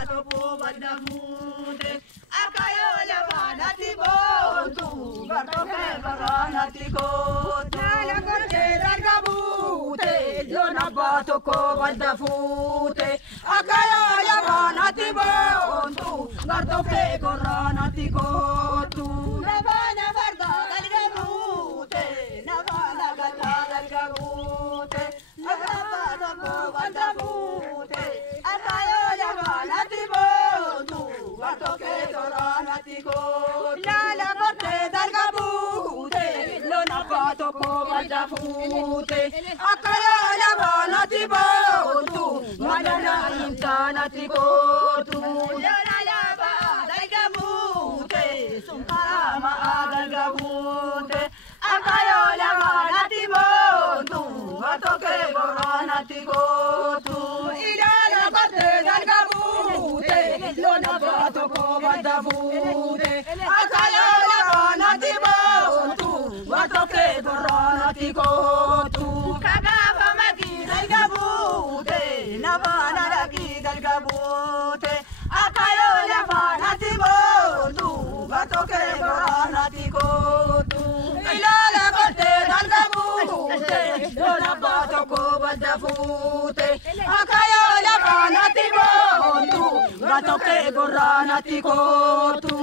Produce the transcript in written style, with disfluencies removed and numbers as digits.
Topo banda mute, akayo levana tibotu, bartoke barana tikotu. La corte d'argabute, lona bato ko banda fute, akayo levana tibotu, bartoke barana tikotu. Navana varga d'argabute, navana gata d'argabute, akayo ko banda fute, akayo levana la corte d'argabute, lona bato ko banda fute, akayo levana tibotu, madana intana tikotu. Lona lava d'argabute, sumparama d'argabute, akayo levana tibotu, batoke borana tikotu. La corte d'argabute, lona bato ko banda fute, akayo levana tibotu, batoke borana tikotu. Kagava magi d'argabute, navana lagi d'argabute, akayo levana tibotu, batoke borana tikotu. La corte d'argabute, lona bato ko banda fute, akayo levana tibotu, batoke borana tikotu.